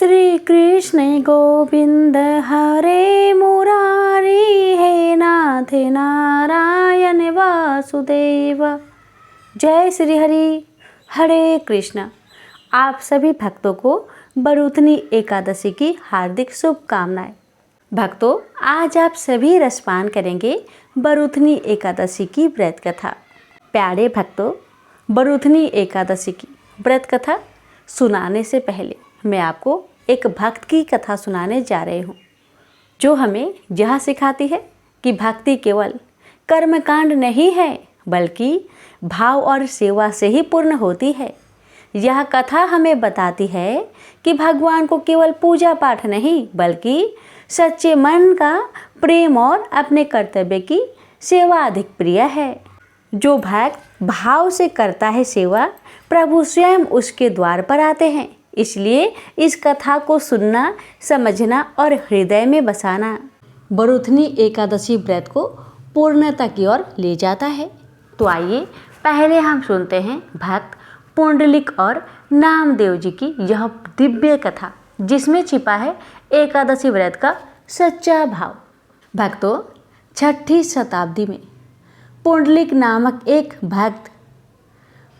श्री कृष्ण गोविंद हरे मुरारी, हे नाथ नारायण वासुदेव। जय श्री हरि। हरे कृष्ण। आप सभी भक्तों को बरूथनी एकादशी की हार्दिक शुभकामनाएं। भक्तों, आज आप सभी रसपान करेंगे बरूथनी एकादशी की व्रत कथा। प्यारे भक्तों, बरूथनी एकादशी की व्रत कथा सुनाने से पहले मैं आपको एक भक्त की कथा सुनाने जा रही हूँ, जो हमें यह सिखाती है कि भक्ति केवल कर्मकांड नहीं है, बल्कि भाव और सेवा से ही पूर्ण होती है। यह कथा हमें बताती है कि भगवान को केवल पूजा पाठ नहीं, बल्कि सच्चे मन का प्रेम और अपने कर्तव्य की सेवा अधिक प्रिय है। जो भक्त भाव से करता है सेवा, प्रभु स्वयं उसके द्वार पर आते हैं। इसलिए इस कथा को सुनना, समझना और हृदय में बसाना बरूथनी एकादशी व्रत को पूर्णता की ओर ले जाता है। तो आइए पहले हम सुनते हैं भक्त पुंडलिक और नामदेव जी की यह दिव्य कथा, जिसमें छिपा है एकादशी व्रत का सच्चा भाव। भक्तों, 6ठी शताब्दी में पुंडलिक नामक एक भक्त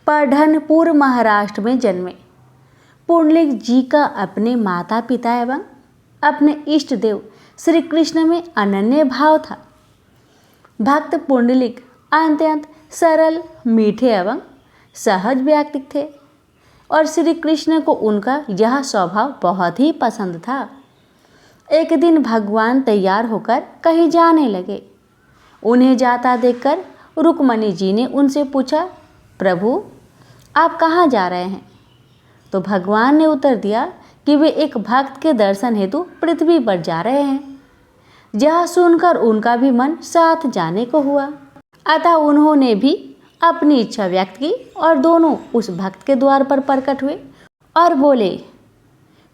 पढ़नपुर महाराष्ट्र में जन्मे। पुंडलिक जी का अपने माता पिता एवं अपने इष्ट देव श्री कृष्ण में अनन्य भाव था। भक्त पुंडलिक अत्यंत सरल, मीठे एवं सहज व्यक्ति थे और श्री कृष्ण को उनका यह स्वभाव बहुत ही पसंद था। एक दिन भगवान तैयार होकर कहीं जाने लगे। उन्हें जाता देखकर रुक्मणी जी ने उनसे पूछा, प्रभु आप कहाँ जा रहे हैं? तो भगवान ने उत्तर दिया कि वे एक भक्त के दर्शन हेतु पृथ्वी पर जा रहे हैं। यह सुनकर उनका भी मन साथ जाने को हुआ। अतः उन्होंने भी अपनी इच्छा व्यक्त की और दोनों उस भक्त के द्वार पर प्रकट हुए और बोले,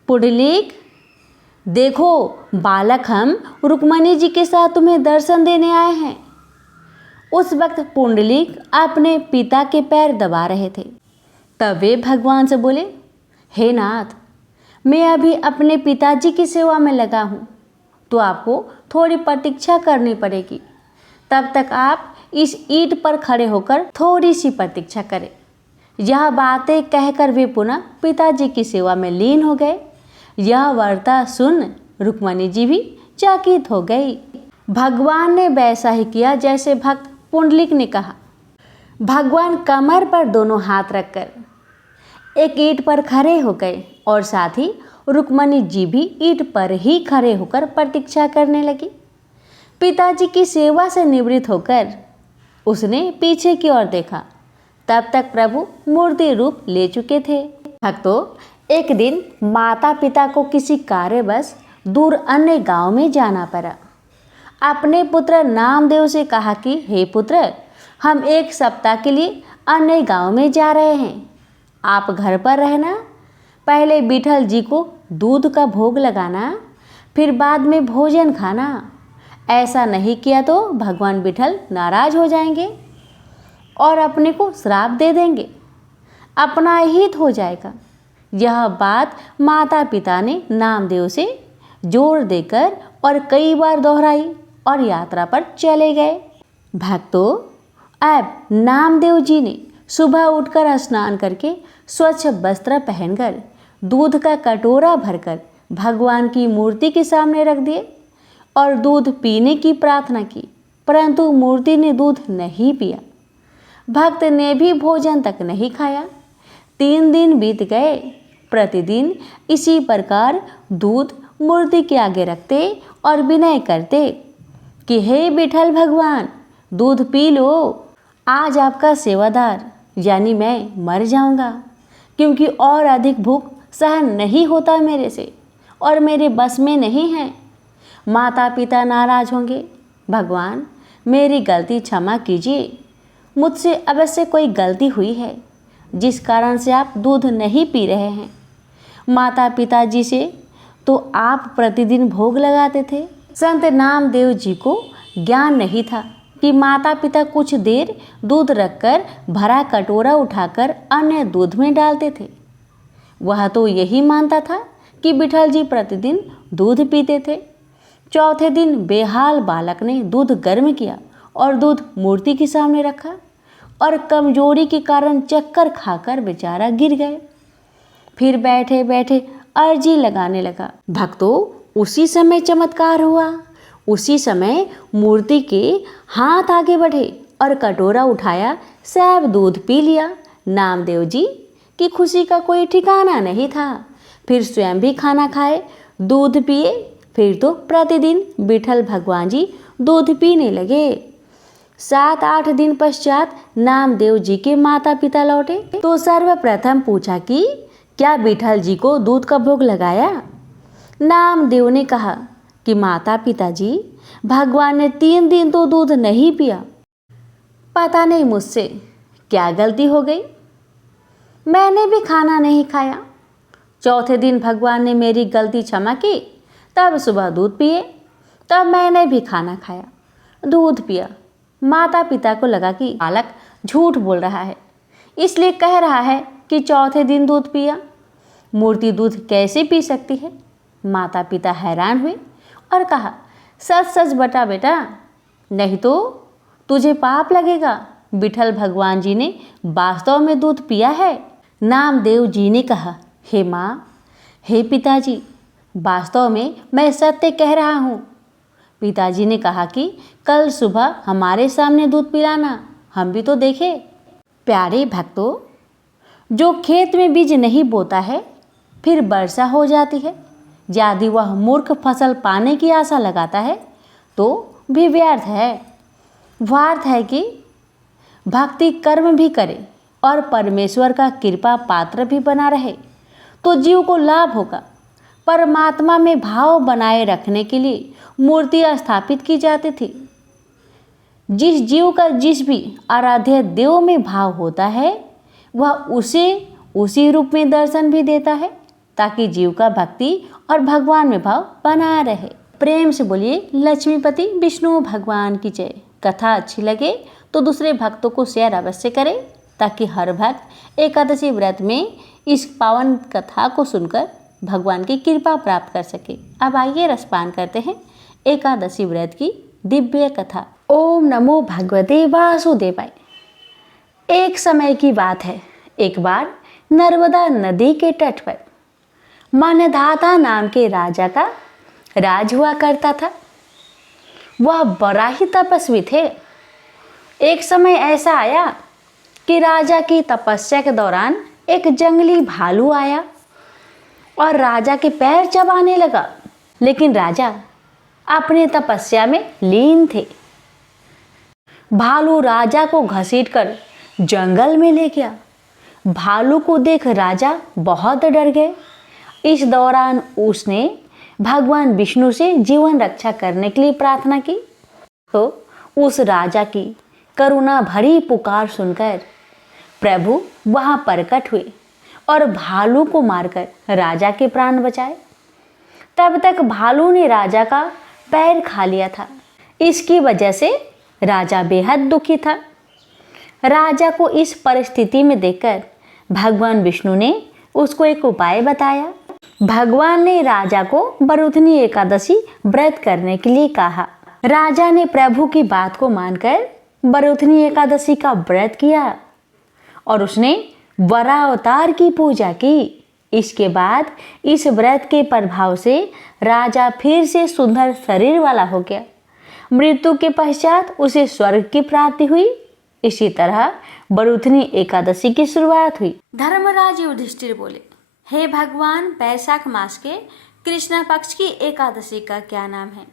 पुंडलिक देखो, बालक हम रुक्मणी जी के साथ तुम्हें दर्शन देने आए हैं। उस वक्त पुंडलिक अपने पिता के पैर दबा रहे थे। तब वे भगवान से बोले, हे नाथ, मैं अभी अपने पिताजी की सेवा में लगा हूँ, तो आपको थोड़ी प्रतीक्षा करनी पड़ेगी। तब तक आप इस ईंट पर खड़े होकर थोड़ी सी प्रतीक्षा करें। यह बातें कहकर वे पुनः पिताजी की सेवा में लीन हो गए। यह वार्ता सुन रुक्मणी जी भी चकित हो गई। भगवान ने वैसा ही किया जैसे भक्त पुंडलिक ने कहा। भगवान कमर पर दोनों हाथ रखकर एक ईंट पर खड़े हो गए और साथ ही रुक्मणी जी भी ईंट पर ही खड़े होकर प्रतीक्षा करने लगी। पिताजी की सेवा से निवृत्त होकर उसने पीछे की ओर देखा। तब तक प्रभु मूर्ति रूप ले चुके थे। भक्तों, एक दिन माता पिता को किसी कार्यवश दूर अन्य गांव में जाना पड़ा। अपने पुत्र नामदेव से कहा कि हे पुत्र, हम एक सप्ताह के लिए अन्य गांव में जा रहे हैं, आप घर पर रहना। पहले विठल जी को दूध का भोग लगाना, फिर बाद में भोजन खाना। ऐसा नहीं किया तो भगवान विठल नाराज हो जाएंगे और अपने को श्राप दे देंगे, अपना हित हो जाएगा। यह बात माता पिता ने नामदेव से जोर देकर और कई बार दोहराई और यात्रा पर चले गए। भक्तों, अब नामदेव जी ने सुबह उठकर स्नान करके स्वच्छ वस्त्र पहनकर दूध का कटोरा भरकर भगवान की मूर्ति के सामने रख दिए और दूध पीने की प्रार्थना की, परंतु मूर्ति ने दूध नहीं पिया। भक्त ने भी भोजन तक नहीं खाया। 3 दिन बीत गए। प्रतिदिन इसी प्रकार दूध मूर्ति के आगे रखते और विनय करते कि हे विठल भगवान, दूध पी लो, आज आपका सेवादार यानी मैं मर जाऊंगा, क्योंकि और अधिक भूख सहन नहीं होता मेरे से और मेरे बस में नहीं है। माता पिता नाराज होंगे। भगवान, मेरी गलती क्षमा कीजिए। मुझसे अवश्य कोई गलती हुई है जिस कारण से आप दूध नहीं पी रहे हैं। माता पिताजी से तो आप प्रतिदिन भोग लगाते थे। संत नामदेव जी को ज्ञान नहीं था कि माता पिता कुछ देर दूध रखकर भरा कटोरा उठाकर अन्य दूध में डालते थे। वह तो यही मानता था कि विठल जी प्रतिदिन दूध पीते थे। चौथे दिन बेहाल बालक ने दूध गर्म किया और दूध मूर्ति के सामने रखा और कमजोरी के कारण चक्कर खाकर बेचारा गिर गए। फिर बैठे बैठे अर्जी लगाने लगा। भक्तों, उसी समय चमत्कार हुआ। उसी समय मूर्ति के हाथ आगे बढ़े और कटोरा उठाया, सब दूध पी लिया। नामदेव जी की खुशी का कोई ठिकाना नहीं था। फिर स्वयं भी खाना खाए, दूध पिए। फिर तो प्रतिदिन विठल भगवान जी दूध पीने लगे। 7-8 दिन पश्चात नामदेव जी के माता पिता लौटे तो सर्वप्रथम पूछा कि क्या विठल जी को दूध का भोग लगाया। नामदेव ने कहा कि माता पिता जी, भगवान ने 3 दिन तो दूध नहीं पिया। पता नहीं मुझसे क्या गलती हो गई, मैंने भी खाना नहीं खाया। चौथे दिन भगवान ने मेरी गलती क्षमा की, तब सुबह दूध पिए, तब मैंने भी खाना खाया, दूध पिया। माता पिता को लगा कि बालक झूठ बोल रहा है, इसलिए कह रहा है कि चौथे दिन दूध पिया। मूर्ति दूध कैसे पी सकती है। माता पिता हैरान हुए और कहा, सच सच बता बेटा, नहीं तो तुझे पाप लगेगा। विठल भगवान जी ने वास्तव में दूध पिया है। नामदेव जी ने कहा, हे माँ, हे पिताजी, वास्तव में मैं सत्य कह रहा हूँ। पिताजी ने कहा कि कल सुबह हमारे सामने दूध पिलाना, हम भी तो देखें। प्यारे भक्तों, जो खेत में बीज नहीं बोता है फिर वर्षा हो जाती है, यदि वह मूर्ख फसल पाने की आशा लगाता है तो भी व्यर्थ है। वार्थ है कि भक्ति कर्म भी करे और परमेश्वर का कृपा पात्र भी बना रहे तो जीव को लाभ होगा। परमात्मा में भाव बनाए रखने के लिए मूर्तियाँ स्थापित की जाती थी। जिस जीव का जिस भी आराध्य देव में भाव होता है वह उसे उसी रूप में दर्शन भी देता है, ताकि जीव का भक्ति और भगवान में भाव बना रहे। प्रेम से बोलिए लक्ष्मीपति विष्णु भगवान की जय। कथा अच्छी लगे तो दूसरे भक्तों को शेयर अवश्य करें, ताकि हर भक्त एकादशी व्रत में इस पावन कथा को सुनकर भगवान की कृपा प्राप्त कर सके। अब आइए रसपान करते हैं एकादशी व्रत की दिव्य कथा। ओम नमो भगवते वासुदेवाय। एक समय की बात है, एक बार नर्मदा नदी के तट पर मानधाता नाम के राजा का राज हुआ करता था। वह बड़ा ही तपस्वी थे। एक समय ऐसा आया कि राजा की तपस्या के दौरान एक जंगली भालू आया और राजा के पैर चबाने लगा, लेकिन राजा अपने तपस्या में लीन थे। भालू राजा को घसीटकर जंगल में ले गया। भालू को देख राजा बहुत डर गए। इस दौरान उसने भगवान विष्णु से जीवन रक्षा करने के लिए प्रार्थना की तो उस राजा की करुणा भरी पुकार सुनकर प्रभु वहां प्रकट हुए और भालू को मारकर राजा के प्राण बचाए। तब तक भालू ने राजा का पैर खा लिया था। इसकी वजह से राजा बेहद दुखी था। राजा को इस परिस्थिति में देखकर भगवान विष्णु ने उसको एक उपाय बताया। भगवान ने राजा को बरूथनी एकादशी व्रत करने के लिए कहा। राजा ने प्रभु की बात को मानकर बरूथनी एकादशी का व्रत किया और उसने वरावतार की पूजा की। इसके बाद इस व्रत के प्रभाव से राजा फिर से सुंदर शरीर वाला हो गया। मृत्यु के पश्चात उसे स्वर्ग की प्राप्ति हुई। इसी तरह बरूथनी एकादशी की शुरुआत हुई। धर्मराज युधिष्ठिर बोले, हे भगवान, बैसाख मास के कृष्ण पक्ष की एकादशी का क्या नाम है,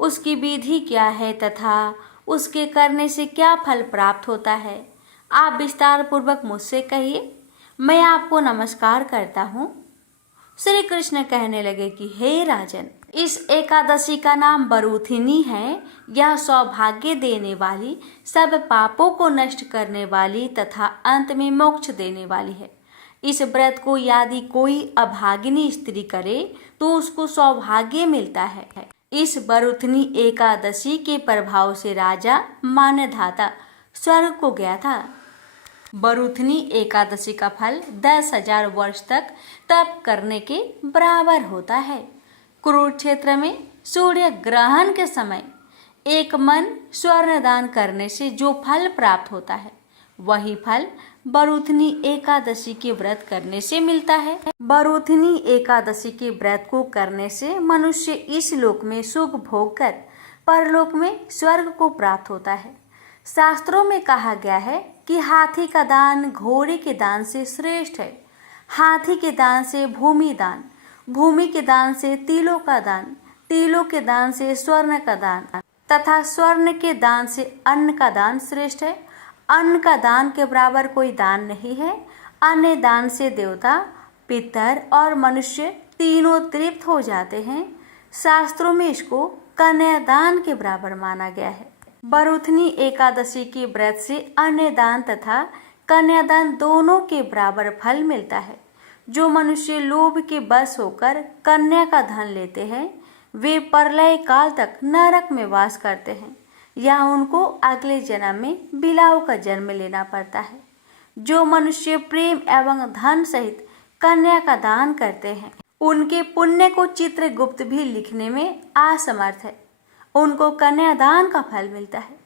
उसकी विधि क्या है तथा उसके करने से क्या फल प्राप्त होता है, आप विस्तार पूर्वक मुझसे कहिए, मैं आपको नमस्कार करता हूँ। श्री कृष्ण कहने लगे कि हे राजन, इस एकादशी का नाम बरूथिनी है। यह सौभाग्य देने वाली, सब पापों को नष्ट करने वाली तथा अंत में मोक्ष देने वाली है। इस व्रत को यदि कोई अभागिनी स्त्री करे तो उसको सौभाग्य मिलता है। इस बरूथनी एकादशी के प्रभाव से राजा मानधाता स्वर्ग को गया था। बरूथनी एकादशी का फल 10,000 वर्ष तक तप करने के बराबर होता है। कुरुक्षेत्र में सूर्य ग्रहण के समय एक मन स्वर्ण दान करने से जो फल प्राप्त होता है, वही फल बरूथनी एकादशी के व्रत करने से मिलता है। बरूथनी एकादशी के व्रत को करने से मनुष्य इस लोक में सुख भोग कर परलोक में स्वर्ग को प्राप्त होता है। शास्त्रों में कहा गया है कि हाथी का दान घोड़े के दान से श्रेष्ठ है। हाथी के दान से भूमि दान, भूमि के दान से तिलों का दान, तिलों के दान से स्वर्ण का दान तथा स्वर्ण के दान से अन्न का दान श्रेष्ठ है। अन्न का दान के बराबर कोई दान नहीं है। अन्न दान से देवता, पितर और मनुष्य तीनों तृप्त हो जाते हैं। शास्त्रों में इसको कन्यादान के बराबर माना गया है। बरूथनी एकादशी के व्रत से अन्न दान तथा कन्यादान दोनों के बराबर फल मिलता है। जो मनुष्य लोभ के बस होकर कन्या का धन लेते हैं, वे प्रलय काल तक नरक में वास करते हैं या उनको अगले जन्म में बिलाव का जन्म लेना पड़ता है। जो मनुष्य प्रेम एवं धन सहित कन्या का दान करते हैं, उनके पुण्य को चित्रगुप्त भी लिखने में असमर्थ है। उनको कन्यादान का फल मिलता है।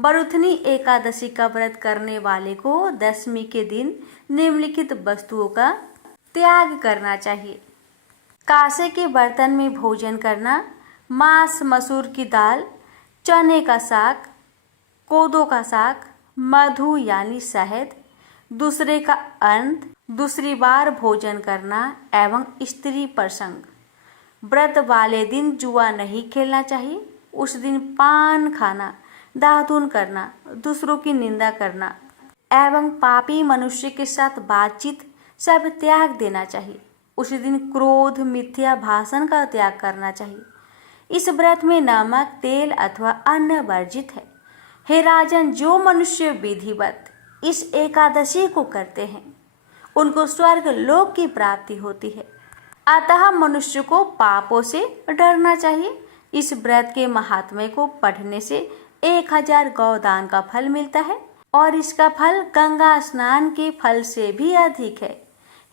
बरूथनी एकादशी का व्रत करने वाले को दशमी के दिन निम्नलिखित वस्तुओं का त्याग करना चाहिए। कांसे के बर्तन में भोजन करना, मांस, मसूर की दाल, चने का साग, कोदो का साग, मधु यानी शहद, दूसरे का अन्न, दूसरी बार भोजन करना एवं स्त्री प्रसंग। व्रत वाले दिन जुआ नहीं खेलना चाहिए। उस दिन पान खाना, दातून करना, दूसरों की निंदा करना एवं पापी मनुष्य के साथ बातचीत सब त्याग देना चाहिए। उस दिन क्रोध, मिथ्या भाषण का त्याग करना चाहिए। इस व्रत में नमक, तेल अथवा अन्न वर्जित है। हे राजन, जो मनुष्य विधिवत इस एकादशी को करते हैं, उनको स्वर्ग लोक की प्राप्ति होती है। अतः मनुष्य को पापों से डरना चाहिए। इस व्रत के महात्म्य को पढ़ने से 1000 गौदान का फल मिलता है और इसका फल गंगा स्नान के फल से भी अधिक है।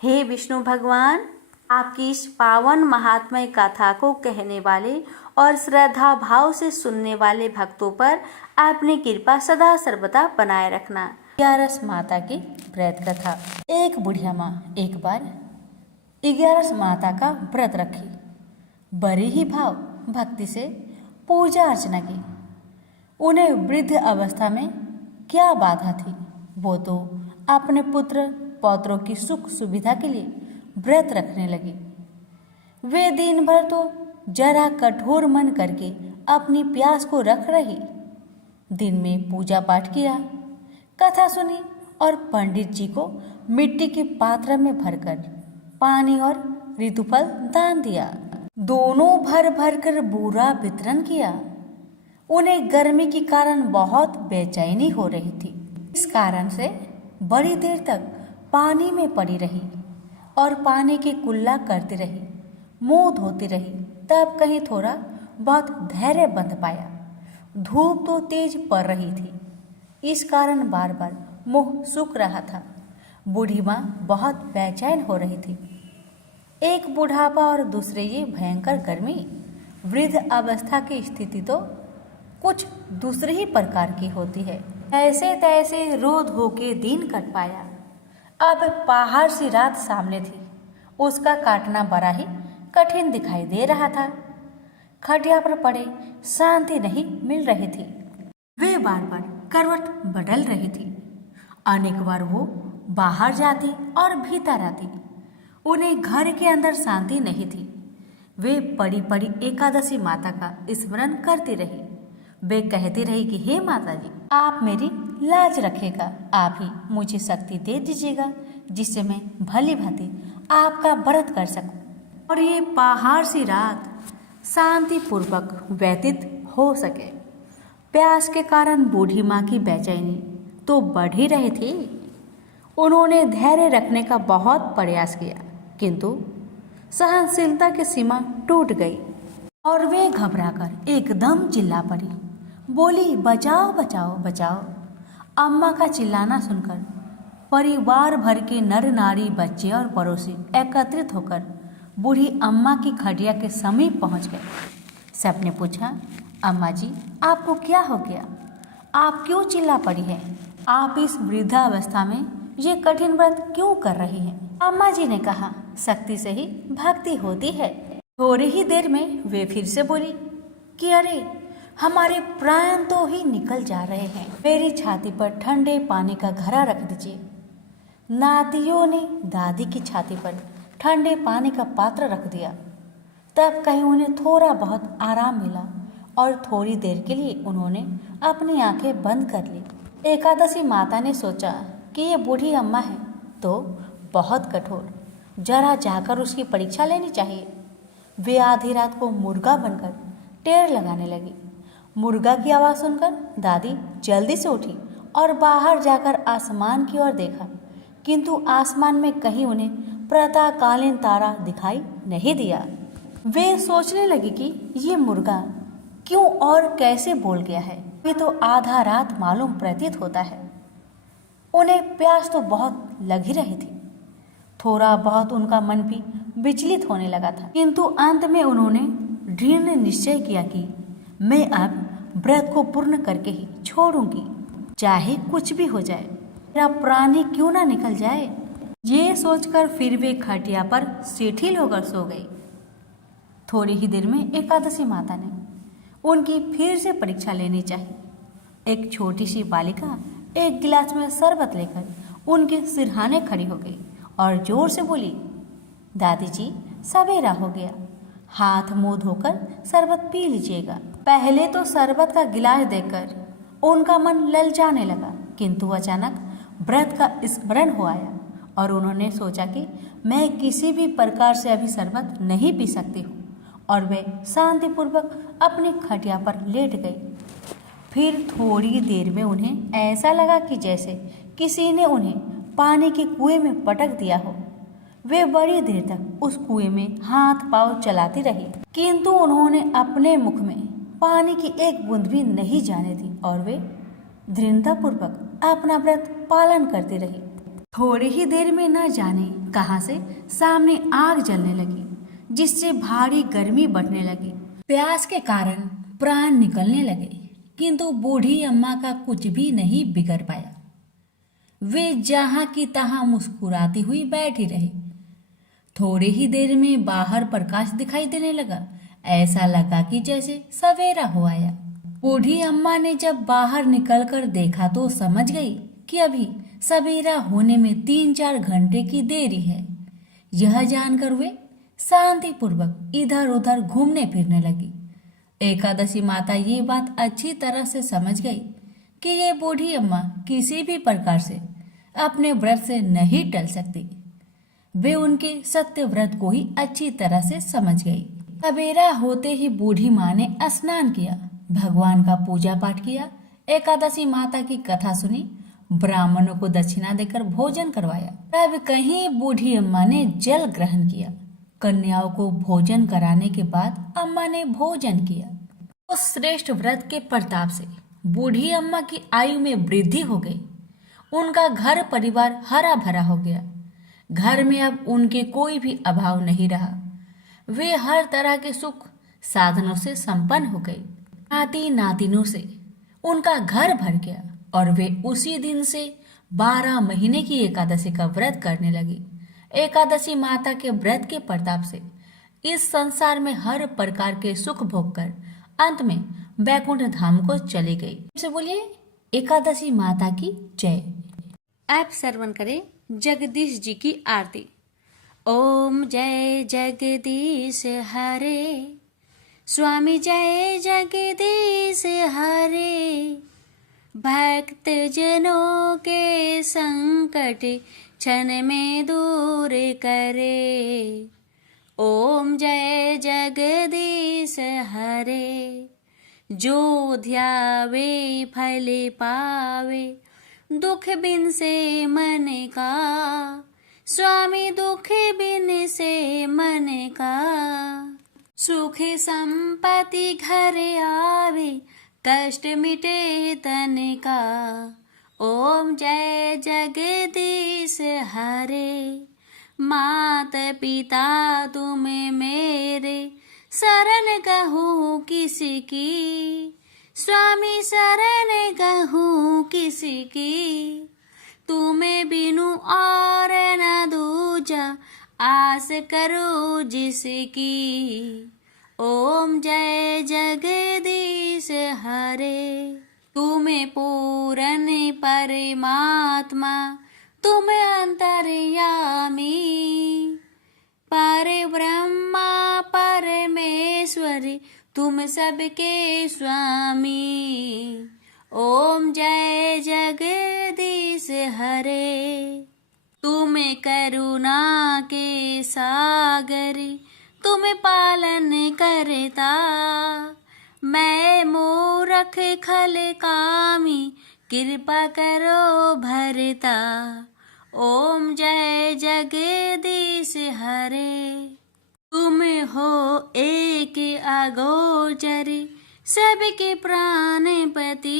हे विष्णु भगवान, आपकी इस पावन महात्म्य कथा को कहने वाले और श्रद्धा भाव से सुनने वाले भक्तों पर अपनी कृपा सदा सर्वदा बनाए रखना। 11 माता की व्रत कथा। एक बुढ़िया माँ एक बार 11 माता का व्रत रखी। बड़े ही भाव भक्ति से पूजा अर्चना की। उन्हें वृद्ध अवस्था में क्या बाधा थी, वो तो अपने पुत्र पौत्रों की सुख सुविधा के लिए व्रत रखने लगी। वे दिन भर तो जरा कठोर मन करके अपनी प्यास को रख रही। दिन में पूजा पाठ किया, कथा सुनी और पंडित जी को मिट्टी के पात्र में भरकर पानी और ऋतुफल दान दिया। दोनों भर भर कर बूरा वितरण किया। उन्हें गर्मी के कारण बहुत बेचैनी हो रही थी। इस कारण से बड़ी देर तक पानी में पड़ी रही और पानी की कुल्ला करती रही, मुंह धोती रही। तब कहीं थोड़ा बहुत धैर्य बंध पाया। धूप तो तेज पड़ रही थी, इस कारण बार बार मुंह सूख रहा था। बूढ़ी माँ बहुत बेचैन हो रही थी। एक बुढ़ापा और दूसरे ये भयंकर गर्मी। वृद्ध अवस्था की स्थिति तो कुछ दूसरे ही प्रकार की होती है। ऐसे तैसे रो धो के दिन कट पाया। अब पहाड़ सी रात सामने थी। उसका काटना बड़ा ही कठिन दिखाई दे रहा था। खटिया पर पड़े शांति नहीं मिल रही थी। वे बार बार करवट बदल रही थी। अनेक बार वो बाहर जाती और भीतर आती। उन्हें घर के अंदर शांति नहीं थी। वे पड़ी पड़ी एकादशी माता का स्मरण करती रही। वे कहती रही कि हे माता जी, आप मेरी लाज रखेगा। आप ही मुझे शक्ति दे दीजिएगा जिससे मैं भली भांति आपका व्रत कर सकूं और ये पहाड़ सी रात शांति पूर्वक व्यतीत हो सके। प्यास के कारण बूढ़ी माँ की बेचैनी तो बढ़ ही रही थी। उन्होंने धैर्य रखने का बहुत प्रयास किया, किंतु सहनशीलता की सीमा टूट गई और वे घबराकर एकदम चिल्ला पड़ी। बोली, बचाओ बचाओ बचाओ। अम्मा का चिल्लाना सुनकर परिवार भर के नर नारी बच्चे और पड़ोसी एकत्रित होकर बूढ़ी अम्मा की खटिया के समीप पहुंच गए। सबने पूछा, अम्मा जी आपको क्या हो गया? आप क्यों चिल्ला पड़ी है? आप इस वृद्धावस्था में ये कठिन व्रत क्यों कर रही हैं? अम्मा जी ने कहा, शक्ति से ही भक्ति होती है। थोड़ी ही देर में वे फिर से बोली कि अरे हमारे प्राण तो ही निकल जा रहे हैं, मेरी छाती पर ठंडे पानी का घड़ा रख दीजिए। नातियों ने दादी की छाती पर ठंडे पानी का पात्र रख दिया। तब कहीं उन्हें थोड़ा बहुत आराम मिला और थोड़ी देर के लिए उन्होंने अपनी आंखें बंद कर ली। एकादशी माता ने सोचा कि ये बूढ़ी अम्मा है तो बहुत कठोर, जरा जाकर उसकी परीक्षा लेनी चाहिए। वे आधी रात को मुर्गा बनकर टेर लगाने लगी। मुर्गा की आवाज़ सुनकर दादी जल्दी से उठी और बाहर जाकर आसमान की ओर देखा, किंतु आसमान में कहीं उन्हें प्रातःकालीन तारा दिखाई नहीं दिया। वे सोचने लगी कि ये मुर्गा क्यों और कैसे बोल गया है। वे तो आधा रात मालूम प्रतीत होता है। उन्हें प्यास तो बहुत लग ही रही थी। थोड़ा बहुत उनका मन भी विचलित होने लगा था, किंतु अंत में उन्होंने दृढ़ निश्चय किया कि मैं अब व्रत को पूर्ण करके ही छोड़ूंगी, चाहे कुछ भी हो जाए, मेरा प्राण ही क्यों ना निकल जाए। ये सोचकर फिर वे खटिया पर शिथिल होकर सो गई। थोड़ी ही देर में एकादशी माता ने उनकी फिर से परीक्षा लेनी चाहिए। एक छोटी सी बालिका एक गिलास में शरबत लेकर उनके सिरहाने खड़ी हो गई और जोर से बोली, दादी जी सवेरा हो गया, हाथ मुंह धोकर शरबत पी लीजिएगा। पहले तो शरबत का गिलास देखकर उनका मन ललचाने लगा, किंतु अचानक व्रत का स्मरण हो आया और उन्होंने सोचा कि मैं किसी भी प्रकार से अभी शरबत नहीं पी सकती हूँ, और वे शांतिपूर्वक अपनी खटिया पर लेट गई। फिर थोड़ी देर में उन्हें ऐसा लगा कि जैसे किसी ने उन्हें पानी के कुएं में पटक दिया हो। वे बड़ी देर तक उस कुएं में हाथ पांव चलाती रही, किंतु उन्होंने अपने मुख में पानी की एक बूंद भी नहीं जाने दी और वे दृढ़तापूर्वक अपना व्रत पालन करती रही। थोड़ी ही देर में न जाने कहां से सामने आग जलने लगी, जिससे भारी गर्मी बढ़ने लगी। प्यास के कारण प्राण निकलने लगे, किंतु बूढ़ी अम्मा का कुछ भी नहीं बिगड़ पाया। वे जहां की तहां मुस्कुराती हुई बैठी रही। थोड़ी ही देर में बाहर प्रकाश दिखाई देने लगा। ऐसा लगा कि जैसे सवेरा हो आया। बूढ़ी अम्मा ने जब बाहर निकलकर देखा तो समझ गई कि अभी सवेरा होने में 3-4 घंटे की देरी है। यह जानकर वे शांतिपूर्वक इधर उधर घूमने फिरने लगी। एकादशी माता ये बात अच्छी तरह से समझ गई कि ये बूढ़ी अम्मा किसी भी प्रकार से अपने व्रत से नहीं टल सकती। वे उनके सत्य व्रत को ही अच्छी तरह से समझ गई। सवेरा होते ही बूढ़ी माँ ने स्नान किया, भगवान का पूजा पाठ किया, एकादशी माता की कथा सुनी, ब्राह्मणों को दक्षिणा देकर भोजन करवाया। तब कहीं बूढ़ी अम्मा ने जल ग्रहण किया। कन्याओं को भोजन कराने के बाद अम्मा ने भोजन किया। उस श्रेष्ठ व्रत के प्रताप से बूढ़ी अम्मा की आयु में वृद्धि हो गई। उनका घर परिवार हरा भरा हो गया। घर में अब उनके कोई भी अभाव नहीं रहा। वे हर तरह के सुख साधनों से संपन्न हो गई। नाती नातिनों से उनका घर भर गया और वे उसी दिन से 12 महीने की एकादशी का व्रत करने लगी। एकादशी माता के व्रत के प्रताप से इस संसार में हर प्रकार के सुख भोग कर अंत में बैकुंठ धाम को चली गई। से बोलिए एकादशी माता की जय। आप श्रवण करें जगदीश जी की आरती। ओम जय जगदीश हरे, स्वामी जय जगदीश हरे, भक्त जनों के संकट क्षण में दूर करे। ओम जय जगदीश हरे, जो ध्यावे फल पावे, दुख बिन से मन का, स्वामी दुख बिन से मन का, सुख संपत्ति घर आवे, कष्ट मिटे तन का। ओम जय जगदीश हरे, मात पिता तुम मेरे, शरण कहूँ किसकी, स्वामी शरण कहूँ किसकी, तुम्हें बिनु और न दूजा, आस करो जिसकी। ओम जय जगदीश हरे, तुम्हें पूर्ण परमात्मा, तुम अंतर्यामी, पर ब्रह्मा परमेश्वरी, तुम सबके स्वामी। ओम जय जगदीश हरे, तुम करुणा के सागरी, तुम पालन करता, मैं मूरख खल कामी, कृपा करो भरता। ओम जय जगदीश हरे, तुम हो एक अगोचरी, सबके प्राणपति,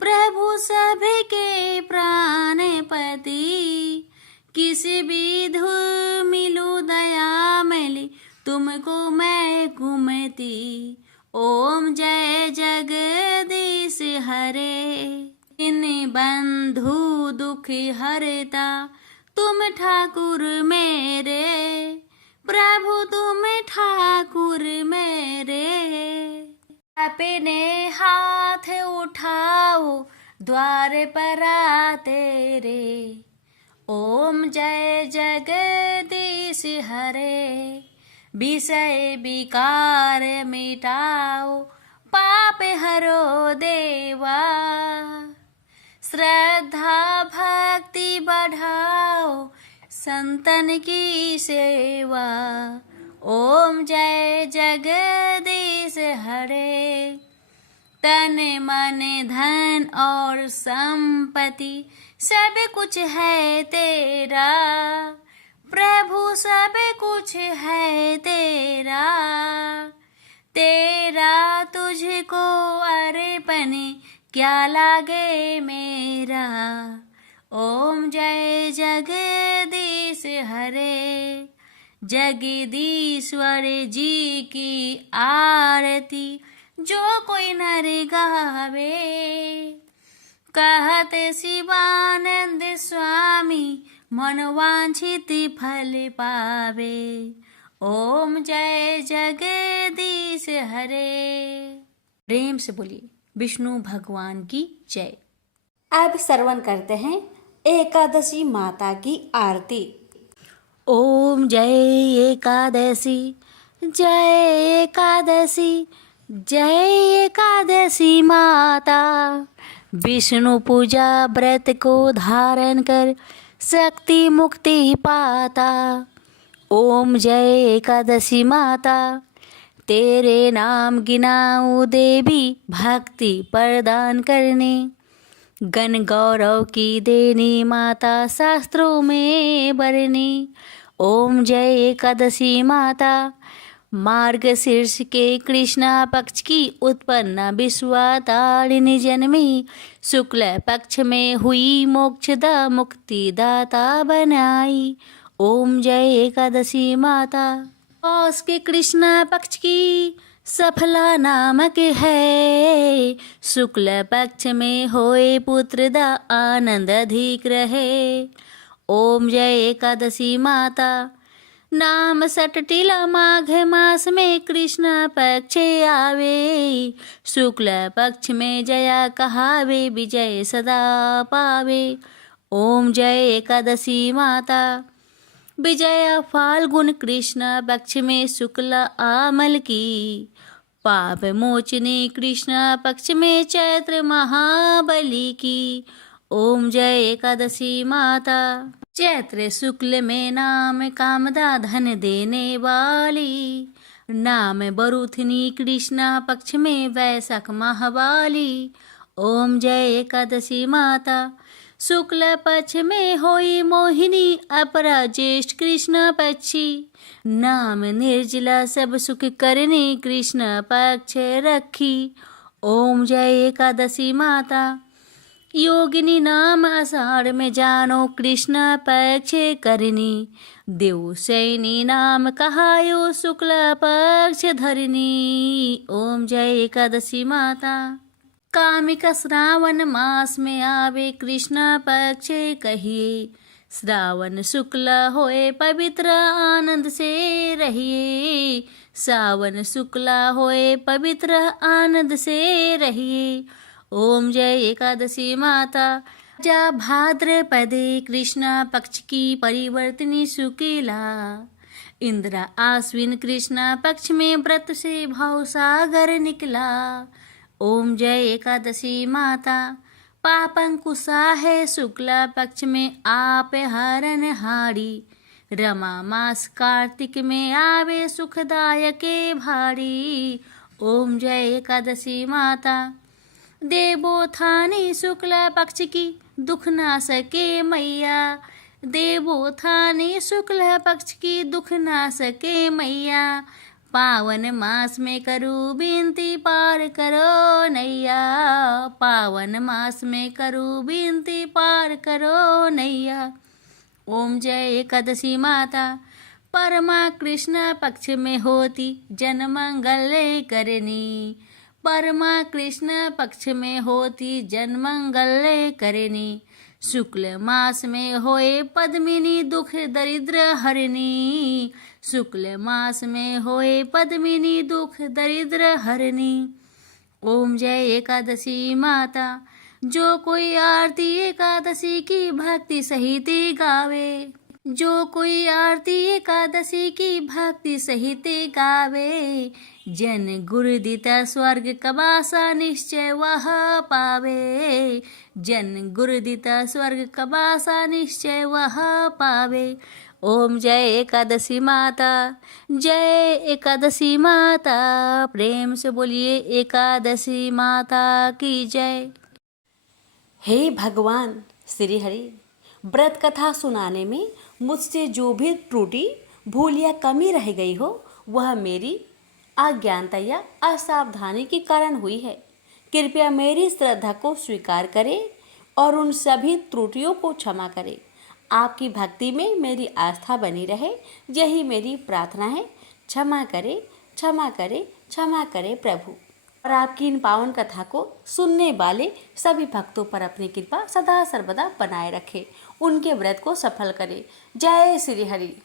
प्रभु सबके प्राणपति, किस विधु मिलू दया मिली, तुमको मैं घूमती। ओम जय जगदीश हरे, इन बंधु दुख हरता, तुम ठाकुर मेरे, प्रभु तुम ठाकुर मेरे, अपने हाथ उठाओ द्वार पर तेरे। ओम जय जगदीश हरे, विषय विकार मिटाओ, पाप हरो देवा, श्रद्धा भक्ति बढ़ाओ, संतन की सेवा। ओम जय जगदीश हरे, तन मन धन और संपत्ति, सब कुछ है तेरा, प्रभु सब कुछ है तेरा, तेरा तुझको अर्पण क्या लागे मेरा। ओम जय जगदीश हरे, जगदीश्वर जी की आरती जो कोई नर गावे, कहते शिवानंद स्वामी, मनोवांछित फल पावे। ओम जय जगदीश हरे। प्रेम से बोलिए विष्णु भगवान की जय। अब श्रवण करते हैं एकादशी माता की आरती। ओम जय एकादशी, जय एकादशी, जय एकादशी माता, विष्णु पूजा व्रत को धारण कर शक्ति मुक्ति पाता। ओम जय एकादशी माता, तेरे नाम गिनाऊं देवी, भक्ति प्रदान करने, गण गौरव की देनी माता, शास्त्रों में बरनी। ओम जय एकादशी माता, मार्गशीर्ष के कृष्णा पक्ष की उत्पन्ना विश्वातारिणी जन्मी, शुक्ल पक्ष में हुई मोक्षदा मुक्तिदाता बनाई। ओम जय एकादशी माता, पौष के कृष्णा पक्ष की सफला नामक है, शुक्ल पक्ष में होए पुत्रदा आनंद अधिक रहे। ओम जय एकादशी माता, नाम सटटिला माघ मास में कृष्ण पक्ष आवे, शुक्ल पक्ष में जया कहावे, विजय सदा पावे। ओम जय एकादशी माता, विजया फाल्गुन कृष्ण पक्ष में शुक्ल आमल की, पाप मोचनी कृष्ण पक्ष में चैत्र महाबली की। ओम जय एकादशी माता, चैत्र शुक्ल में नाम कामदा धन देने वाली, नाम बरुथनी कृष्ण पक्ष में वैशाख महावाली। ओम जय एकादशी माता, शुक्ल पक्ष में होई मोहिनी, अपरा ज्येष्ठ कृष्ण पक्षी, नाम निर्जला सब सुख करने कृष्ण पक्ष रखी। ओम जय एकादशी माता, योगिनी नाम आषाढ़ में जानो, कृष्ण पक्ष करनी। देवशयनी नाम कहायो, शुक्ल पक्ष धरनी। ओम जय एकादशी माता। कामिका श्रावण मास में आवे, कृष्ण पक्ष कहिए। श्रावण शुक्ल होए पवित्र, आनंद से रहिए। श्रावण शुक्ल होए पवित्र, आनंद से रहिए। ओम जय एकादशी माता। जा भाद्रपदे कृष्ण पक्ष की परिवर्तनी शुक्ला। इंद्र आश्विन कृष्ण पक्ष में व्रत से भाव सागर निकला। ओम जय एकादशी माता। पापंकुशा है शुक्ल पक्ष में आप हरण हारी। रमा मास कार्तिक में आवे, सुखदायक भारी। ओम जय एकादशी माता। देवोत्थानी शुक्ल पक्ष की, दुख ना सके मैया। देवोत्थानी शुक्ल पक्ष की, दुख ना सके मैया। पावन मास में करूँ विनती, पार करो नैया। पावन मास में करूँ विनती, पार करो नैया। ओम जय एकादशी माता। परमा कृष्ण पक्ष में होती, जन मंगल करनी। परमा कृष्ण पक्ष में होती, जन मंगल करनी। शुक्ल मास में होए पद्मिनी, दुख दरिद्र हरनी। शुक्ल मास में होए पद्मिनी, दुख दरिद्र हरनी। ओम जय एकादशी माता। जो कोई आरती एकादशी की, भक्ति सहित गावे। जो कोई आरती एकादशी की, भक्ति सहित गावे। जन गुरु दिता स्वर्ग कबासा, निश्चय वह पावे। जन गुरु दिता स्वर्ग कबासा, निश्चय वह पावे। ओम जय एकादशी माता। जय एकादशी माता। प्रेम से बोलिए एकादशी माता की जय। हे भगवान श्री हरि, व्रत कथा सुनाने में मुझसे जो भी त्रुटि, भूल या कमी रह गई हो, वह मेरी अज्ञानता या असावधानी के कारण हुई है। कृपया मेरी श्रद्धा को स्वीकार करें और उन सभी त्रुटियों को क्षमा करें। आपकी भक्ति में मेरी आस्था बनी रहे, यही मेरी प्रार्थना है। क्षमा करें, क्षमा करें, क्षमा करें प्रभु। और आपकी इन पावन कथा को सुनने वाले सभी भक्तों पर अपनी कृपा सदा सर्वदा बनाए रखे, उनके व्रत को सफल करे। जय श्री हरि।